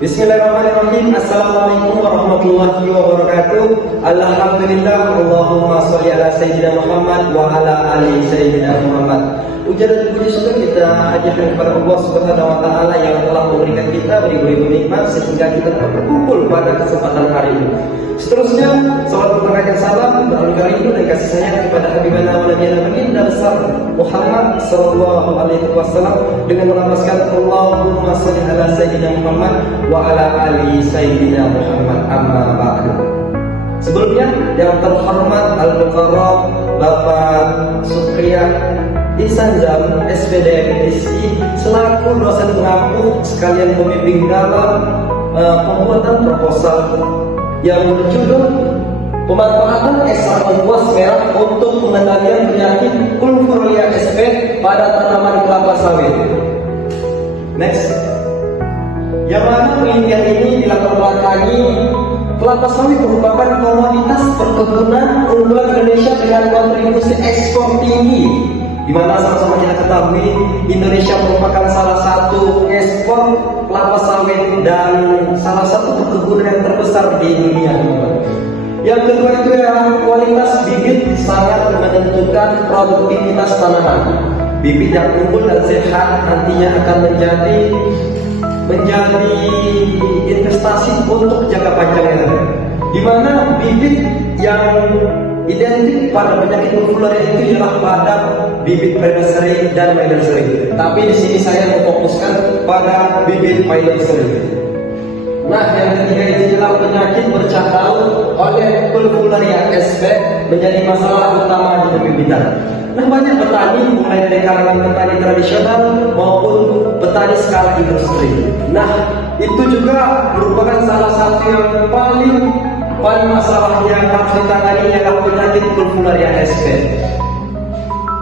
Bismillahirrahmanirrahim. Assalamualaikum warahmatullahi wabarakatuh. Alhamdulillah, Allahumma sholli ala sayyidina Muhammad wa ala ali sayyidina Muhammad. Puja dan puji syukur kita hadirkan kepada Allah Subhanahu wa taala yang telah memberikan kita beribu-ribu nikmat sehingga kita berkumpul pada kesempatan hari ini. Seterusnya, salam berkah salam berlimpah rindu dan kasih sayang kepada Habibana wa Nabiyana Baginda besar Muhammad sallallahu alaihi wasallam dengan melafazkan Allahumma sholli ala sayyidina Muhammad wa ala ali sayyidina Muhammad, amma ba'du. Sebelumnya, yang terhormat Al-Mukarram Bapak Sukriyah Isanzam SPD MSI selaku dosen pengampu sekalian pembimbing dalam pembuatan proposal yang berjudul pemanfaatan ekstrak buah merah untuk pengendalian penyakit Pulveria sp pada tanaman kelapa sawit. Next. Yang mana penelitian ini dilatar belakangi kelapa sawit merupakan komoditas perkebunan unggulan Indonesia dengan kontribusi ekspor tinggi, di mana sama-sama kita ketahui Indonesia merupakan salah satu ekspor kelapa sawit dan salah satu perkebunan yang terbesar di dunia. Yang kedua itu adalah kualitas bibit sangat menentukan produktivitas tanaman. Bibit yang unggul dan sehat nantinya akan menjadi investasi untuk jangka panjang, di mana bibit yang identik pada penyakit pulveria itu ialah pada bibit pre-nursery dan minor-nursery. Tapi di sini saya memfokuskan pada bibit minor-nursery. Nah, yang ketiga itu adalah penyakit bercak daun oleh Pulveria sp menjadi masalah utama di pembibitan. Nah, banyak petani mulai dari kalangan petani tradisional maupun petani skala industri. Nah, itu juga merupakan salah satu yang paling masalah yang harus ditangani adalah penyakit Pulveria sp.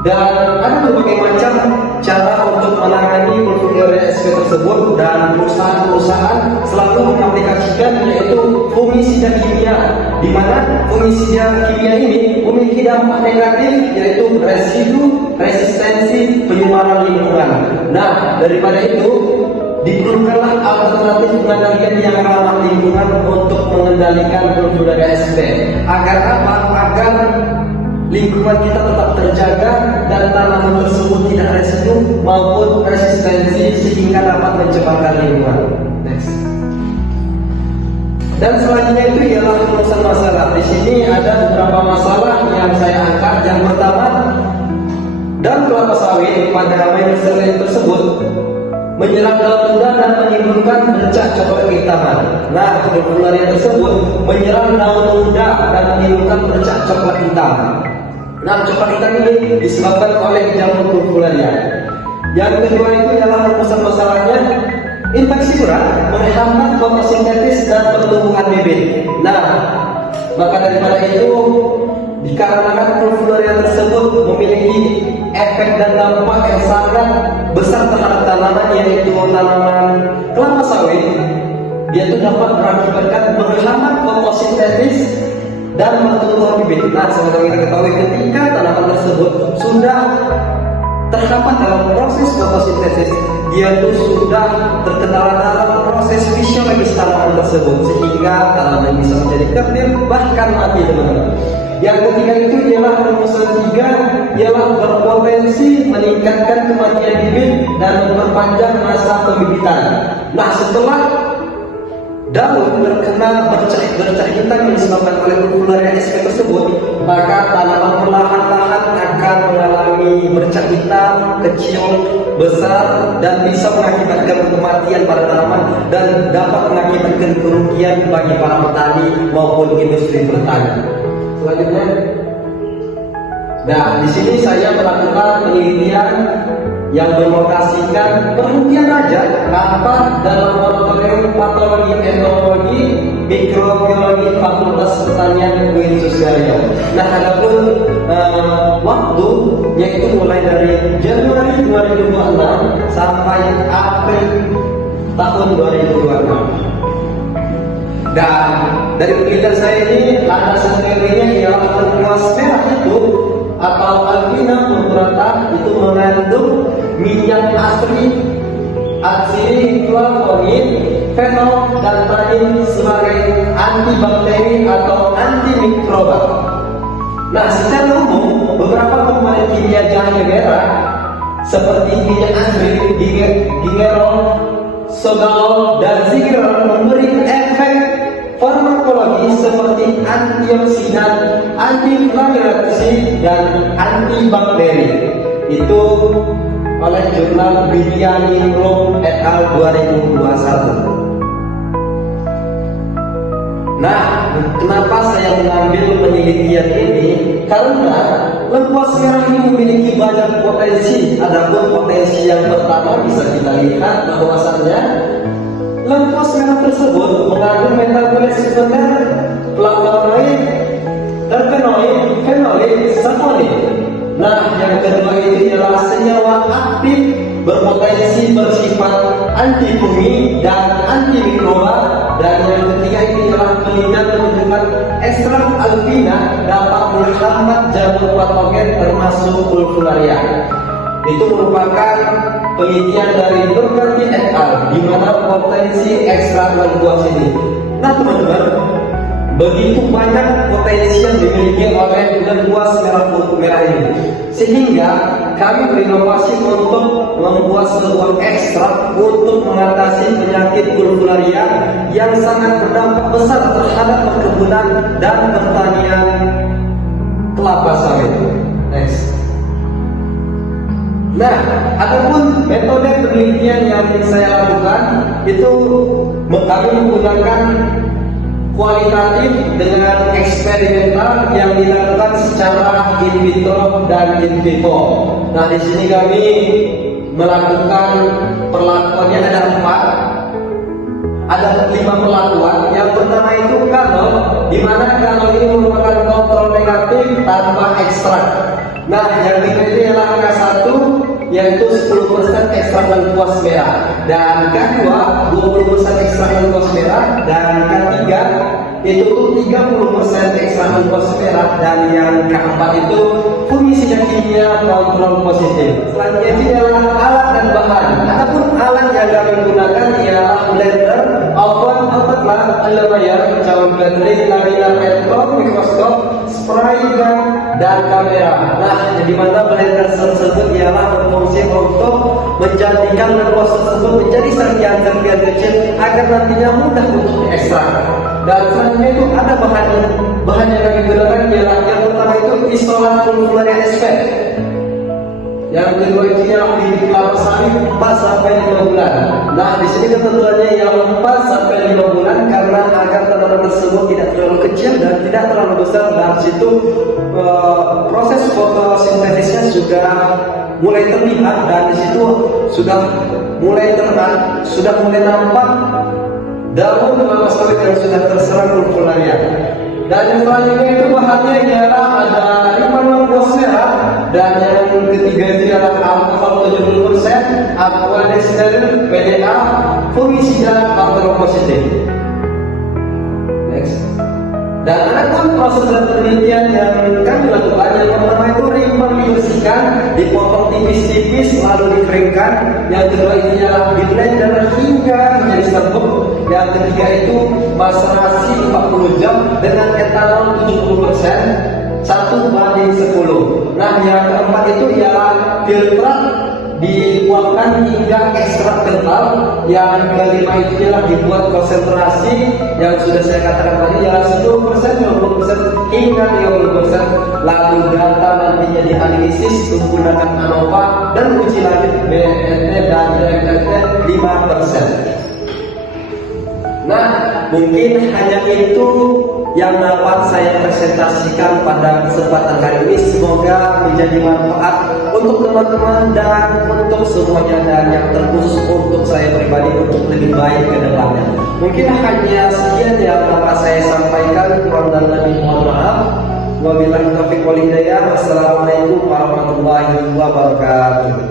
Dan ada berbagai macam cara untuk menangani Pulveria sp tersebut, dan perusahaan-perusahaan selalu mengaplikasikan yaitu fungisida kimia, di mana fungisida kimia ini memiliki dampak negatif yaitu resistensi penyumaran lingkungan. Nah, daripada itu diperlukanlah alternatif pengendalian yang ramah lingkungan untuk mengendalikan Pulveria sp. Agar apa? Agar lingkungan kita tetap terjaga dan tanaman tersebut tidak residu maupun resistensi sehingga dapat mencemahkan lingkungan. Next. Dan selanjutnya itu ialah urusan masalah. Di sini ada beberapa masalah yang saya angkat. Yang pertama, daun kelapa sawit pada minor tersebut menyerang daun muda dan menimbulkan bercak coklat kehitaman. Nah, Pulveria tersebut menyerang daun muda dan menimbulkan bercak coklat hitam. Nah, coklat hitam ini disebabkan oleh jamur Pulveria. Yang kedua itu adalah rumusan masalahnya, infeksi urat menghambat fotosintesis dan pertumbuhan bibit. Nah, maka daripada itu dikarenakan Pulveria tersebut memiliki efek dan dampak yang sangat besar terhadap tanaman, yaitu tanaman kelapa sawit, dia itu dapat mengakibatkan menghambat fotosintesis dan pertumbuhan bibit. Nah, seperti kita ketahui, ketika tanaman tersebut sudah terhambat dalam proses fotosintesis, dia itu sudah terkendala dalam proses fisiologis tanaman tersebut, sehingga tanaman bisa menjadi kerdil bahkan mati, teman-teman. Yang ketiga itu ialah rumusan 3, ialah berpotensi meningkatkan kematian bibit dan memperpanjang masa pembibitan. Nah, setelah daun terkena bercak hitam yang disebabkan oleh Pulveria sp tersebut, maka tanaman perlahan-lahan akan mengalami bercak hitam, kecil, besar, dan bisa mengakibatkan kematian pada tanaman dan dapat mengakibatkan kerugian bagi para petani maupun industri pertanian. Selanjutnya, nah, di sini saya melakukan penelitian yang berlokasikan penelitian raja rapat dalam laboratorium patologi entomologi mikrobiologi Fakultas Pertanian Universitas Riau. Nah, adapun waktu yaitu mulai dari Januari 2026 sampai April tahun 2026. Dan dari penelitian saya ini, landasan teorinya ialah buah merah itu atau Albina purpurata itu mengandung minyak asli asilflavonoid, fenol, dan tanin sebagai antibakteri atau antimikroba. Nah, secara umum beberapa komponen kimia jahat merah seperti minyak anggrek, gingerol, sogalol, dan zigerol memberi efek farmakologi seperti antioksidan, antiinflamasi, dan antibakteri. Itu oleh jurnal Brigiani Rowe et al. 2021. Nah, kenapa saya mengambil penelitian ini? Karena lengkuas merah ini memiliki banyak potensi. Adapun potensi yang pertama bisa kita lihat bahwasannya lengkuas merah tersebut mengandung metabolit sekunder, flavonoid, terpenoid, fenolit, saponin. Nah, yang kedua itu ialah senyawa aktif berpotensi bersifat antifungik dan antimikroba, dan yang ketiga itu ialah penelitian menunjukkan ekstrak alpina dapat menghambat jamur patogen termasuk Pulvularia. Itu merupakan penelitian dari Burgundy et al. Di mana potensi ekstrak lengkuas ini. Nah teman-teman, begitu banyak potensi yang dimiliki oleh lengkuas merah ini, sehingga kami berinovasi untuk membuat sebuah ekstrak untuk mengatasi penyakit Pulvularia yang sangat berdampak besar terhadap perkebunan dan pertanian kelapa sawit. Next. Nah, adapun metode penelitian yang saya lakukan itu kami menggunakan kualitatif dengan eksperimental yang dilakukan secara in vitro dan in vivo. Nah, di sini kami melakukan perlakuannya ada 5 perlakuan. Yang pertama itu kanol, di mana kanol ini merupakan kontrol negatif tanpa ekstrak. Nah, yang kedua itu adalah angka 1, yaitu 10% ekstrak lengkuas merah, dan kedua 20% ekstrak lengkuas merah, dan ketiga itu 30% ekstrak lengkuas merah, dan yang keempat itu fungisida kimia kontrol positif. Selanjutnya itu adalah alat dan bahan. Adapun alat yang kami gunakan ialah blender, oven, autoclave, aluminium, cawan blending, laminar electron, mikroskop, spray gun, dan kamera. Nah, di mana blender tersebut ialah berfungsi untuk menjadikan lengkuas tersebut menjadi serpihan-serpihan kecil agar nantinya mudah untuk diekstrak. Dan selanjutnya itu ada bahan yang kami gunakan ialah yang pertama itu isolat Pulvularia SP. Yang kedua itu yang di kelapa sawit 4 sampai 5 bulan. Nah, di sini ketentuannya yang 4 sampai 5 bulan karena agar tanaman tersebut tidak terlalu kecil dan tidak terlalu besar, dan situ proses fotosintesisnya sudah mulai terlihat, dan di situ sudah mulai nampak daun kelapa sawit yang sudah terserang Pulvularia. Dan yang selanjutnya itu bahannya ialah ada 5 lengkuas merah, dan yang ketiga itu adalah alkohol 70%, aqua dexter, PDA, fungisida kontrol positif. Next. Dan ada pun proses penelitian yang kami lakukan. Yang pertama itu rimba dibersihkan, dipotong tipis-tipis lalu dikeringkan. Yang kedua itu adalah di blender hingga menjadi serbuk. Yang ketiga itu maserasi 40 jam dengan etanol 70%, 1:10. Nah, yang keempat itu ialah filtrat, dikuapkan hingga ekstrak kental. Yang kelima itu ialah dibuat konsentrasi yang sudah saya katakan tadi ialah 10%, 20% hingga 30%. Lalu data nantinya dianalisis menggunakan ANOVA dan uji lanjut BNT dan DMT 5%. Nah, mungkin hanya itu yang dapat saya presentasikan pada kesempatan kali ini. Semoga menjadi manfaat untuk teman-teman dan untuk semuanya, dan yang terkhusus untuk saya pribadi untuk lebih baik ke depannya. Mungkin hanya sekian yang dapat saya sampaikan, kurang dan lebih mohon maaf. Wabillahi taufiq wal hidayah. Wassalamualaikum warahmatullahi wabarakatuh.